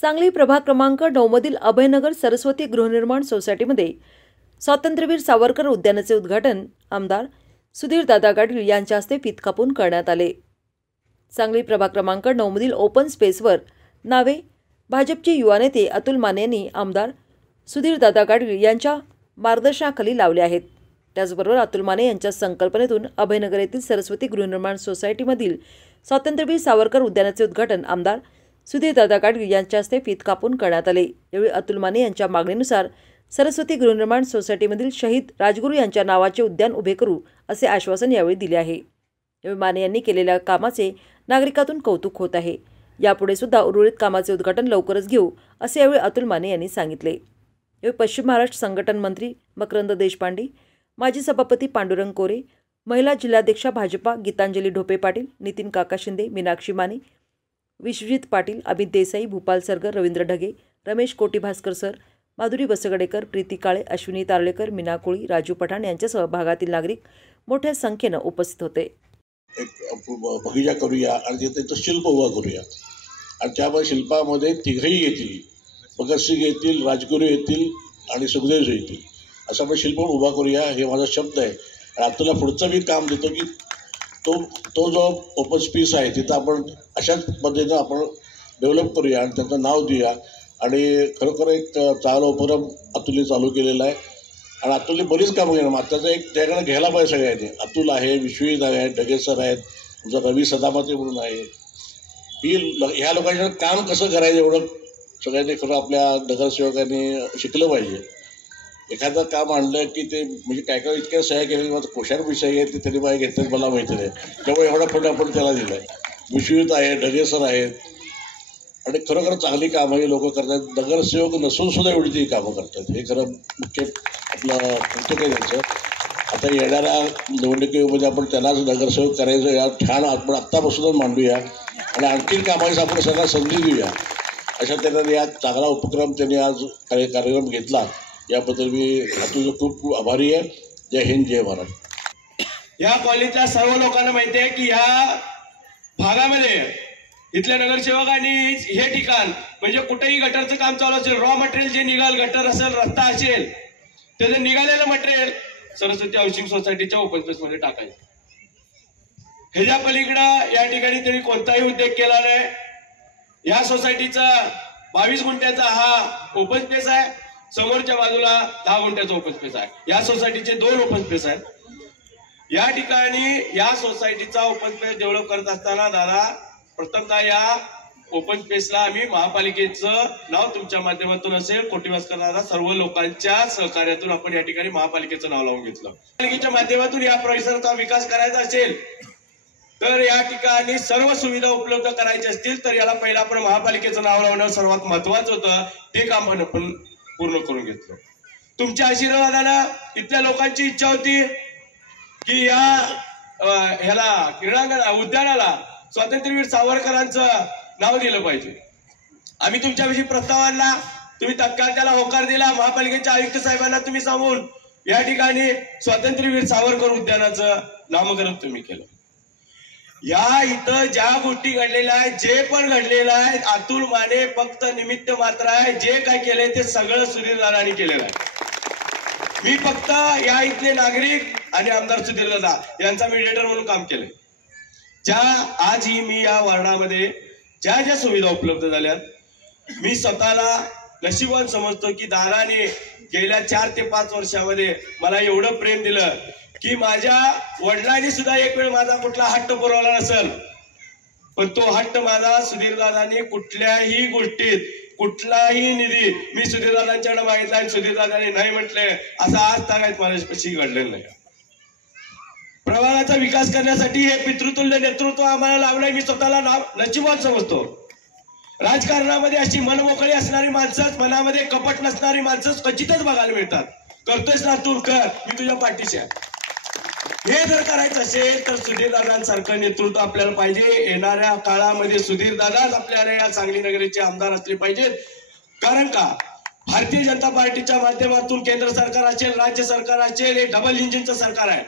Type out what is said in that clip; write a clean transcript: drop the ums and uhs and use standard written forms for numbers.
सांगली प्रभाग क्रमांक 9 मधील अभयनगर सरस्वती गृहनिर्माण सोसायटीमध्ये स्वातंत्र्यवीर सावरकर उद्यानाचे उद्घाटन आमदार सुधीरदादा गाडगीळ यांच्या हस्ते फीत कापून करण्यात आले। सांगली प्रभाग क्रमांक 9 मधील ओपन स्पेसवर नावे भाजपचे युवा नेते अतुल माने यांनी आमदार सुधीरदादा गाडगीळ यांच्या मार्गदर्शनाखाली लावले आहेत। त्याचबरोबर अतुल माने यांच्या संकल्पनेतून अभयनगर येथील सरस्वती गृहनिर्माण सोसायटीमधील स्वातंत्र्यवीर सावरकर उद्यानाचे उद्घाटन आमदार सुधीरदादा गाडगीळ यांच्या हस्ते फीत कापून करण्यात आले। यावेळी अतुल माने यांच्या मागणीनुसार सरस्वती गृहनिर्माण सोसायटीमधील शहीद राजगुरू यांच्या नावाचे उद्यान उभे करू असे आश्वासन यावेळी दिले आहे। यावेळी माने यांनी केलेल्या कामाचे नागरिकातून कौतुक होत आहे। यापुढे सुद्धा उर्वरित कामाचे उद्घाटन लवकरच घेऊ असे यावेळी अतुल माने यांनी सांगितले। यावेळी पश्चिम महाराष्ट्र संघटन मंत्री मकरंद देशपांडे, माजी सभापती पांडुरंग कोरे, महिला जिल्हाध्यक्षा भाजपा गीतांजली ढोपे पाटील, नितीन काका शिंदे, मीनाक्षी माने, विश्वजित पाटील, अमित देसाई, भूपाल सरगर, रवींद्र ढगे, रमेश कोटी भास्कर सर, माधुरी बसगडेकर, प्रीती काळे, अश्विनी तारळेकर, मीना कोळी, राजू पठाण यांच्यासह भागातील नागरिक मोठ्या संख्येने उपस्थित होते। एक बगीचा करूया आणि तिथे शिल्प उभा करूया आणि त्यामुळे शिल्पामध्ये तिघही येतील, भगतसिंग येतील, राजगुरू येतील आणि सुखदेव येतील, असं आपण शिल्प उभा करूया हे माझा शब्द आहे। आणि आता पुढचं मी काम देतो की तो जो ओपन स्पेस आहे तिथं आपण अशाच पद्धतीनं आपण डेव्हलप करूया आणि त्याचं नाव देऊया। आणि खरोखर एक चांगला उपक्रम अतुलने चालू केलेला आहे आणि अतुलने बरीच कामं केली। आत्ताचं एक त्याकडे घ्यायला पाहिजे सगळ्यांनी। अतुल आहे, विश्वजित आहे, ढगे सर आहेत, तुमचा रवी सदामाते म्हणून आहे, ह्या लोकांचं काम कसं करायचं एवढं सगळ्यांनी खरं आपल्या नगरसेवकांनी शिकलं पाहिजे। एखादं काम आणलं की ते म्हणजे काय काय इतक्या सह्या केल्या माझं कोशार विषय आहे ते तरी बाहेर घेतलं मला माहिती नाही, त्यामुळे एवढा फंड आपण त्याला दिला आहे। विश्वजित आहे, ढगे सर आहेत आणि खरोखर चांगली कामं हे लोक करतात। नगरसेवक नसून सुद्धा एवढी ती कामं करतात, हे खरं मुख्य आपलं कौतुक आहे त्यांचं। आता येणाऱ्या निवडणुकीमध्ये आपण त्यांनाच नगरसेवक करायचं या ठाण आपण आत्तापासूनच मांडूया आणि आणखीन कामाची आपण सगळ्यांना संधी देऊया। अशा त्यांनी आज चांगला उपक्रम त्यांनी आज कार्यक्रम घेतला, याबद्दल मी तुझं खूप खूप आभारी आहे। जय हिंद, जय महाराष्ट्र। या कॉलनीतल्या सर्व लोकांना माहिती आहे की या भागामध्ये इथल्या नगरसेवकांनी हे ठिकाण म्हणजे कुठेही गटरचं काम चालू असेल, रॉ मटेरियल जे निघाल, गटर असेल, रस्ता असेल, त्याचं निघालेलं मटेरियल सरस्वती हाऊसिंग सोसायटीच्या ओपन स्पेस मध्ये टाकायचं। ह्याच्या पलीकडं या ठिकाणी त्यांनी कोणताही उद्योग केला नाही। या सोसायटीचा 22 गुंठ्याचा हा ओपन स्पेस आहे, समोरच्या बाजूला 10 गुंठ्याचा ओपन स्पेस आहे। या सोसायटीचे 2 ओपन स्पेस आहेत। या ठिकाणी या सोसायटीचा ओपन स्पेस डेव्हलप करत असताना दादा प्रथमतः या ओपन स्पेसला आम्ही महापालिकेचं नाव तुमच्या माध्यमातून असेल, कोटीवासकर दादा सर्व लोकांच्या सहकार्यातून आपण या ठिकाणी महापालिकेचं नाव लावून घेतलं। महापालिकेच्या माध्यमातून या परिसराचा विकास करायचा असेल तर या ठिकाणी सर्व सुविधा उपलब्ध करायच्या असतील तर याला पहिला आपण महापालिकेचं नाव लावणं सर्वात महत्वाचं होतं, ते काम आपण पूर्ण करून घेतलं। तुमच्या आशीर्वादानं इथल्या लोकांची इच्छा होती की या ह्याला क्रीडांगण उद्यानाला स्वातंत्र्यवीर सावरकरांचं नाव दिलं पाहिजे। आम्ही तुमच्याविषयी प्रस्ताव आणला, तुम्ही तत्काळ त्याला होकार दिला। महापालिकेच्या आयुक्त साहेबांना तुम्ही सांगून या ठिकाणी स्वातंत्र्यवीर सावरकर उद्यानाचं नामकरण तुम्ही केलं। या इथं ज्या गोष्टी घडलेल्या आहेत, जे पण घडलेलं आहे, अतुल माने फक्त निमित्त मात्र आहे। जे काय केलंय ते सगळं सुधीरदादांनी केलेलं आहे। मी फक्त या इथले नागरिक आणि आमदार सुधीरदादा यांचा मीडिएटर म्हणून काम केलंय। ज्या आजही मी या वार्डामध्ये ज्या ज्या सुविधा उपलब्ध झाल्यात, मी स्वतःला नशिबवान समजतो की दादाने गेल्या 4 ते 5 वर्षामध्ये मला एवढं प्रेम दिलं की माझ्या वडिलांनी सुद्धा एक वेळ माझा कुठला हट्ट पुरवला नसेल, पण तो हट्ट माझा सुधीरदादांनी कुठल्याही गोष्टीत कुठलाही निधी मी सुधीरदादांच्याकडे मागितला आणि सुधीरदादांनी नाही म्हटले, असं आज तागायत माझ्यापाशी घडलेलं नाही। प्रभागाचा विकास करण्यासाठी हे पितृतुल्य नेतृत्व आम्हाला लावलंय, मी स्वतःला नशिबवान समजतो। राजकारणामध्ये अशी मनमोकळी असणारी माणसं, मनामध्ये कपट नसणारी माणसं क्वचितच बघायला मिळतात। करतोयस ना तू, कर, मी तुझ्या पाठीशी आहे। हे जर करायचं असेल तर सुधीरदादांसारखं नेतृत्व आपल्याला पाहिजे। येणाऱ्या काळामध्ये सुधीरदादाच आपल्याला या सांगली नगरीचे आमदार असले पाहिजेत। कारण का भारतीय जनता पार्टीच्या माध्यमातून केंद्र सरकार असेल, राज्य सरकार असेल, हे डबल इंजिनचं सरकार आहे।